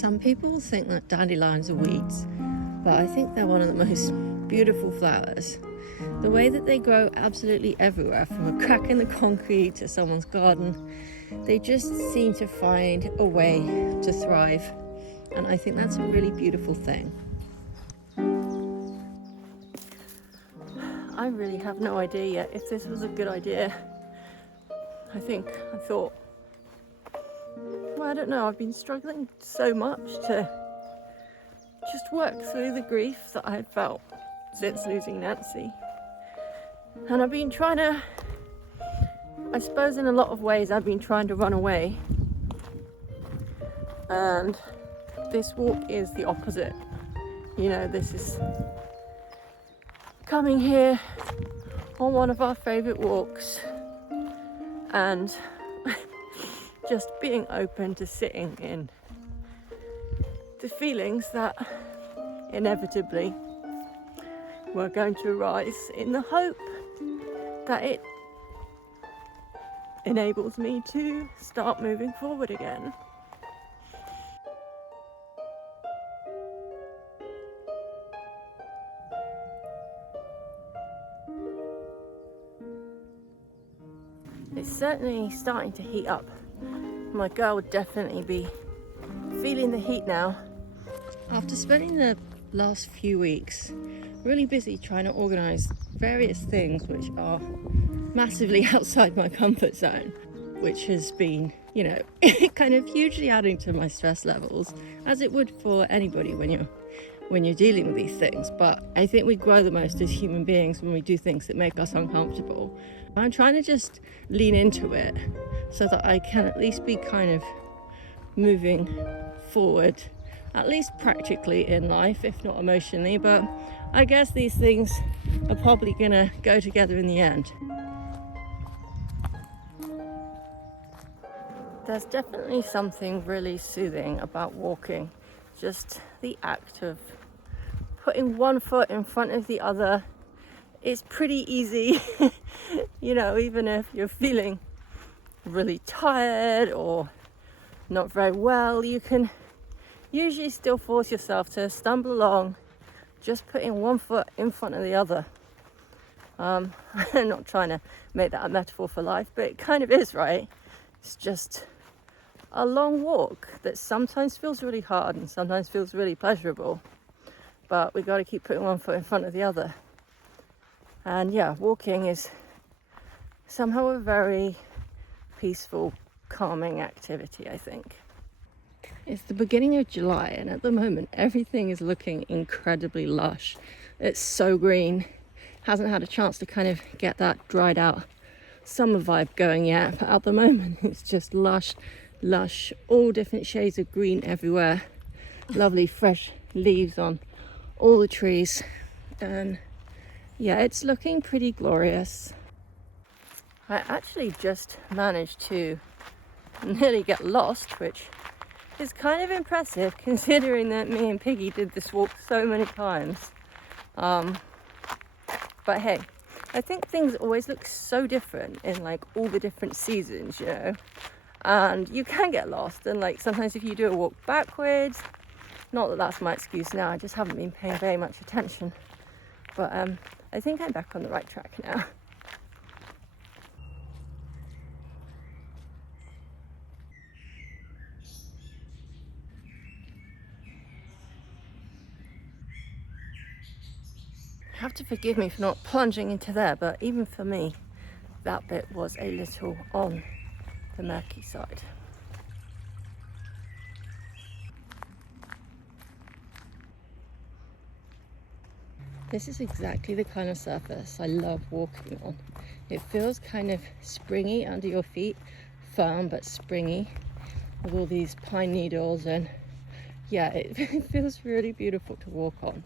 Some people think that dandelions are weeds, but I think they're one of the most beautiful flowers. The way that they grow absolutely everywhere, from a crack in the concrete to someone's garden, they just seem to find a way to thrive. And I think that's a really beautiful thing. I really have no idea yet if this was a good idea. I thought, well, I don't know, I've been struggling so much to just work through the grief that I had felt since losing Nancy. And I've been trying to, I suppose in a lot of ways, I've been trying to run away. And this walk is the opposite. You know, this is coming here on one of our favourite walks and just being open to sitting in the feelings that inevitably were going to arise, in the hope that it enables me to start moving forward again. It's certainly starting to heat up. My girl would definitely be feeling the heat now. After spending the last few weeks really busy trying to organise various things which are massively outside my comfort zone, which has been, you know, kind of hugely adding to my stress levels, as it would for anybody when you're dealing with these things. But I think we grow the most as human beings when we do things that make us uncomfortable. I'm trying to just lean into it so that I can at least be kind of moving forward, at least practically in life, if not emotionally. But I guess these things are probably gonna go together in the end. There's definitely something really soothing about walking. Just the act of putting one foot in front of the other is pretty easy. You know, even if you're feeling really tired or not very well, you can usually still force yourself to stumble along, just putting one foot in front of the other. I'm not trying to make that a metaphor for life, but it kind of is, right? It's just a long walk that sometimes feels really hard and sometimes feels really pleasurable, but we got to keep putting one foot in front of the other. And yeah, walking is somehow a very peaceful, calming activity, I think. It's the beginning of July, and at the moment everything is looking incredibly lush. It's so green, hasn't had a chance to kind of get that dried out summer vibe going yet, but at the moment it's just lush, all different shades of green everywhere, lovely fresh leaves on all the trees, and yeah, it's looking pretty glorious. I actually just managed to nearly get lost, which is kind of impressive considering that me and Piggy did this walk so many times. But hey, I think things always look so different in like all the different seasons, you know, and you can get lost. And like sometimes if you do a walk backwards, not that that's my excuse now, I just haven't been paying very much attention, but I think I'm back on the right track now. You have to forgive me for not plunging into there, but even for me, that bit was a little on the murky side. This is exactly the kind of surface I love walking on. It feels kind of springy under your feet, firm but springy, with all these pine needles, and yeah, it feels really beautiful to walk on.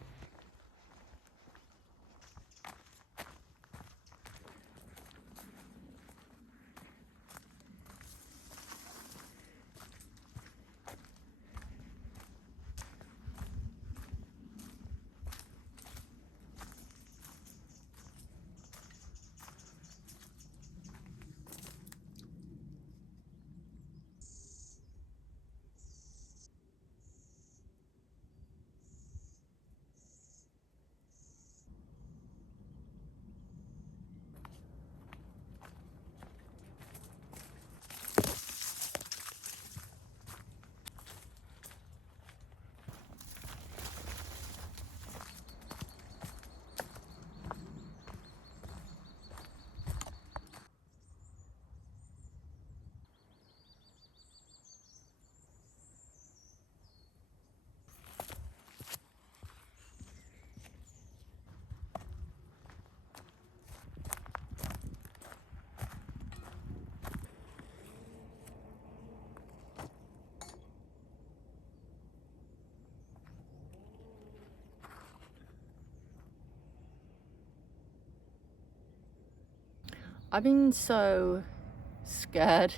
I've been so scared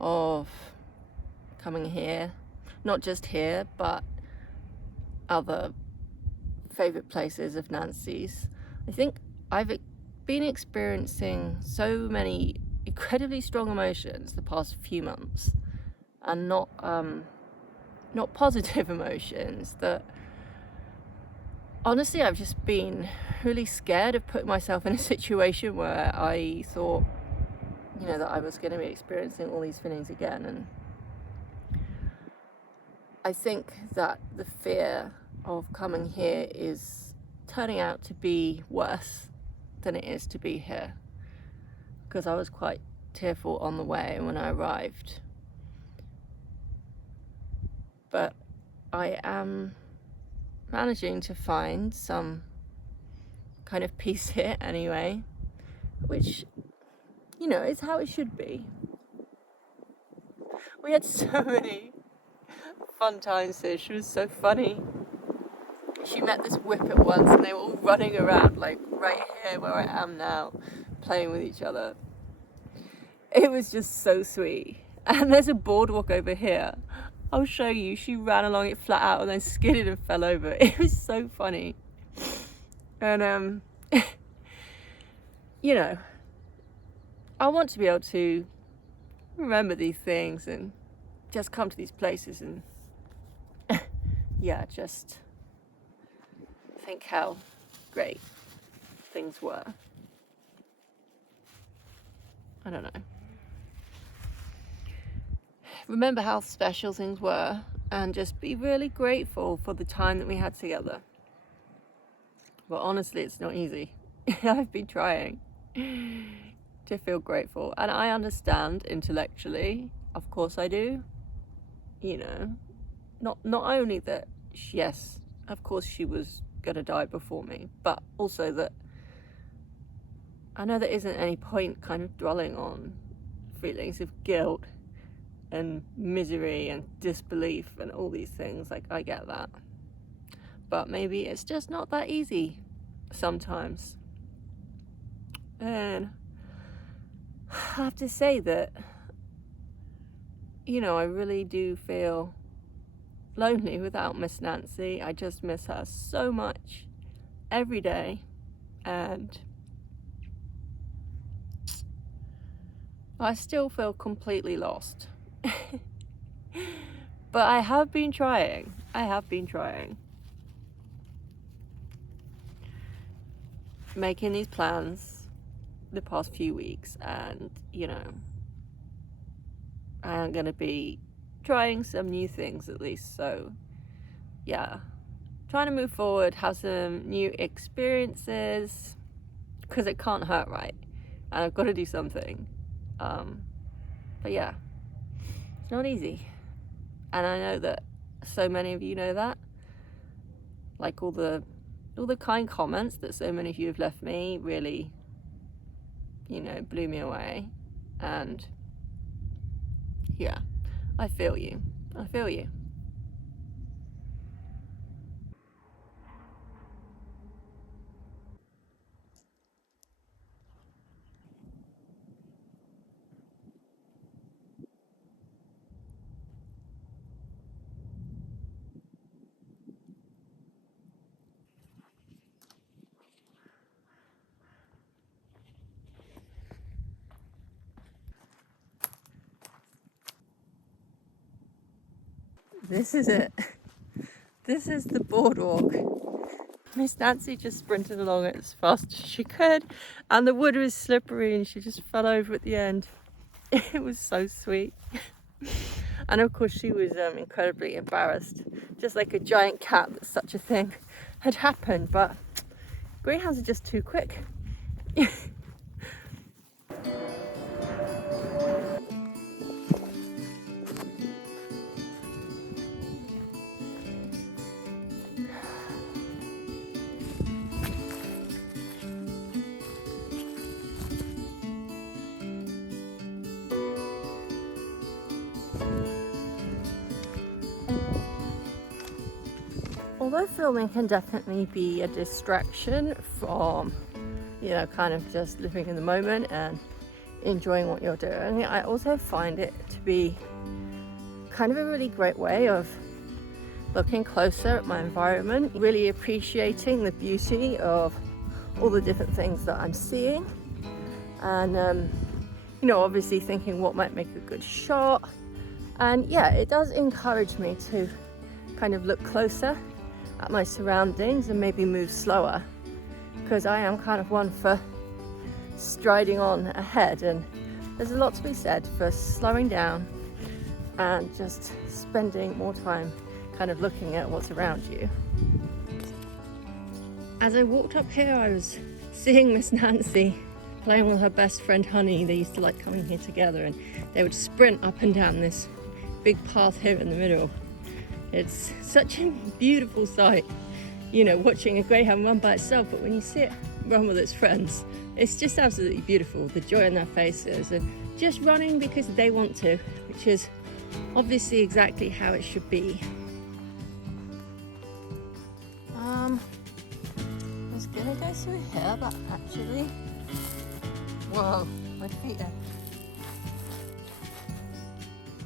of coming here, not just here, but other favorite places of Nancy's. I think I've been experiencing so many incredibly strong emotions the past few months, and not positive emotions, that honestly I've just been really scared of putting myself in a situation where I thought, you know, that I was going to be experiencing all these feelings again. And I think that the fear of coming here is turning out to be worse than it is to be here, because I was quite tearful on the way when I arrived. But I am managing to find some kind of peace here anyway, which, you know, is how it should be. We had so many fun times here. She was so funny. She met this whippet once and they were all running around like right here where I am now, playing with each other. It was just so sweet. And there's a boardwalk over here. I'll show you. She ran along it flat out and then skidded and fell over. It was so funny. And you know, I want to be able to remember these things and just come to these places and yeah, just think how great things were. I don't know. Remember how special things were and just be really grateful for the time that we had together. But honestly, it's not easy. I've been trying to feel grateful, and I understand intellectually, of course I do, you know, not only that, yes, of course she was gonna die before me, but also that I know there isn't any point kind of dwelling on feelings of guilt and misery and disbelief and all these things. Like, I get that, but maybe it's just not that easy sometimes. And I have to say that, you know, I really do feel lonely without Miss Nancy. I just miss her so much every day, and I still feel completely lost. But I have been trying. Making these plans the past few weeks, and, you know, I am going to be trying some new things at least. So, yeah, trying to move forward, have some new experiences, because it can't hurt, right? And I've got to do something. But yeah, it's not easy. And I know that so many of you know that. Like, all the kind comments that so many of you have left me really, you know, blew me away. And yeah, I feel you. This is it. This is the boardwalk. Miss Nancy just sprinted along it as fast as she could, and the wood was slippery and she just fell over at the end. It was so sweet. And of course she was incredibly embarrassed, just like a giant cat that such a thing had happened. But greyhounds are just too quick. Although filming can definitely be a distraction from you know, kind of just living in the moment and enjoying what you're doing. I also find it to be kind of a really great way of looking closer at my environment, really appreciating the beauty of all the different things that I'm seeing, and you know, obviously thinking what might make a good shot. And yeah, it does encourage me to kind of look closer at my surroundings and maybe move slower, because I am kind of one for striding on ahead, and there's a lot to be said for slowing down and just spending more time kind of looking at what's around you. As I walked up here, I was seeing Miss Nancy playing with her best friend Honey. They used to like coming here together, and they would sprint up and down this big path here in the middle. It's such a beautiful sight, you know, watching a greyhound run by itself, but when you see it run with its friends, it's just absolutely beautiful. The joy in their faces and just running because they want to, which is obviously exactly how it should be. I was gonna go through here, but actually, whoa, my feet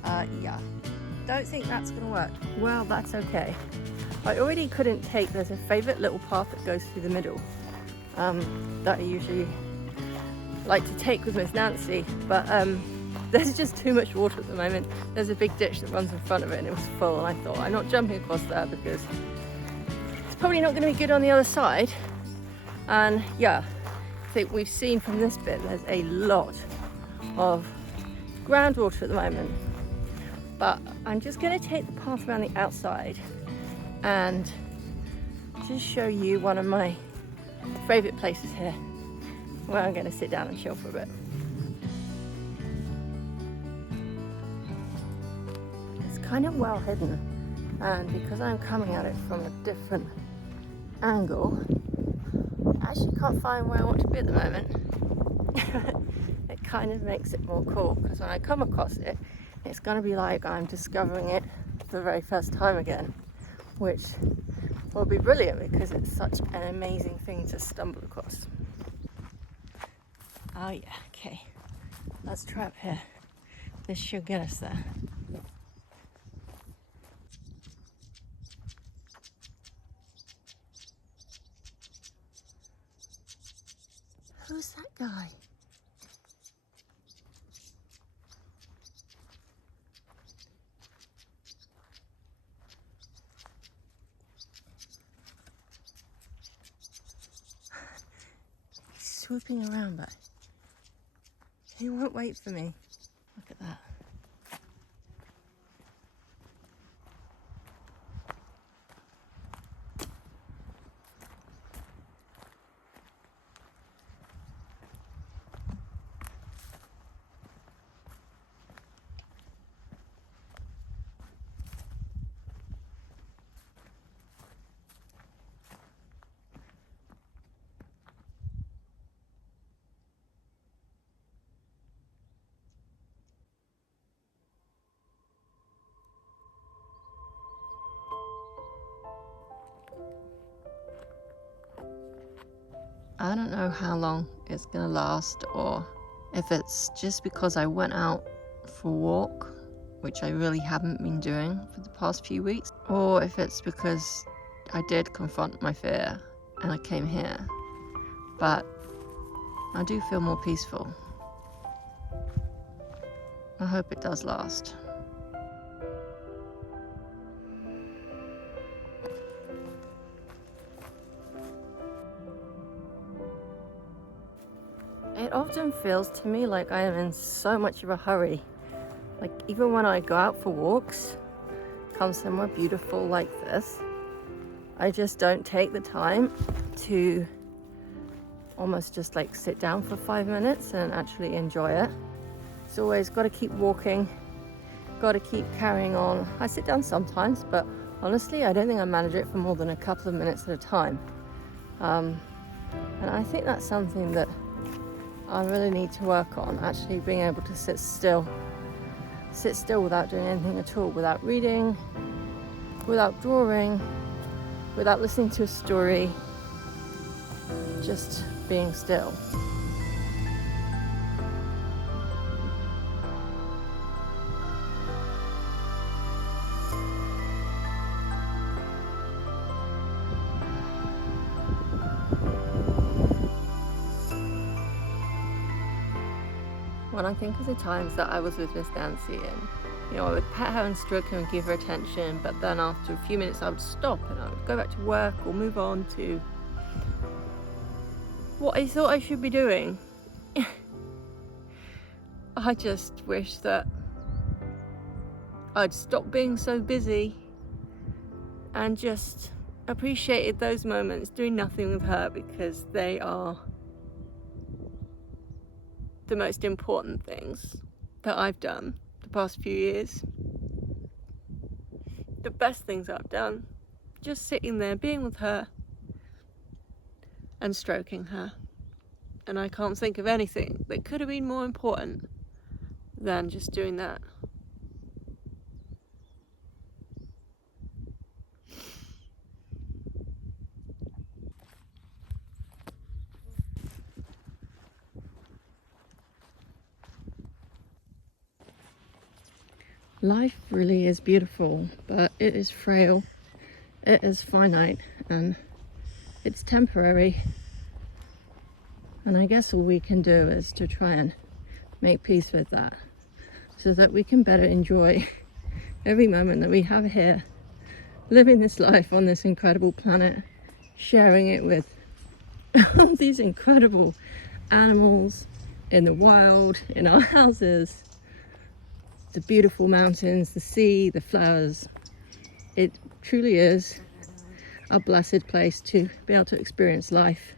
are, yeah, don't think that's gonna work. Well, that's okay. I already couldn't take, there's a favorite little path that goes through the middle that I usually like to take with Miss Nancy, but there's just too much water at the moment. There's a big ditch that runs in front of it and it was full, and I thought I'm not jumping across there because it's probably not going to be good on the other side. And yeah, I think we've seen from this bit there's a lot of groundwater at the moment, but I'm just going to take the path around the outside and just show you one of my favourite places here where I'm going to sit down and chill for a bit. It's kind of well hidden, and because I'm coming at it from a different angle, I actually can't find where I want to be at the moment. It kind of makes it more cool, because when I come across it, it's going to be like I'm discovering it for the very first time again, which will be brilliant because it's such an amazing thing to stumble across. Oh yeah, okay, let's try up here. This should get us there. Who's that guy? He's swooping around, but he won't wait for me. Look at that. I don't know how long it's gonna last, or if it's just because I went out for a walk, which I really haven't been doing for the past few weeks, or if it's because I did confront my fear and I came here. But I do feel more peaceful. I hope it does last. It often feels to me like I am in so much of a hurry. Like even when I go out for walks, come somewhere beautiful like this, I just don't take the time to almost just like sit down for 5 minutes and actually enjoy it. It's always got to keep walking, got to keep carrying on. I sit down sometimes, but honestly, I don't think I manage it for more than a couple of minutes at a time. And I think that's something that I really need to work on, actually being able to sit still without doing anything at all, without reading, without drawing, without listening to a story, just being still. When I think of the times that I was with Miss Nancy, and I would pet her and stroke her and give her attention, but then after a few minutes I would stop and I would go back to work or move on to what I thought I should be doing. I just wish that I'd stopped being so busy and just appreciated those moments doing nothing with her, because they are the most important things that I've done the past few years. The best things I've done, just sitting there being with her and stroking her. And I can't think of anything that could have been more important than just doing that. Life really is beautiful, but it is frail, it is finite, and it's temporary. And I guess all we can do is to try and make peace with that, so that we can better enjoy every moment that we have here, living this life on this incredible planet, sharing it with all these incredible animals in the wild, in our houses, the beautiful mountains, the sea, the flowers. It truly is a blessed place to be able to experience life.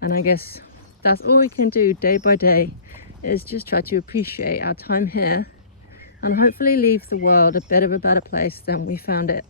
And I guess that's all we can do day by day, is just try to appreciate our time here and hopefully leave the world a bit of a better place than we found it.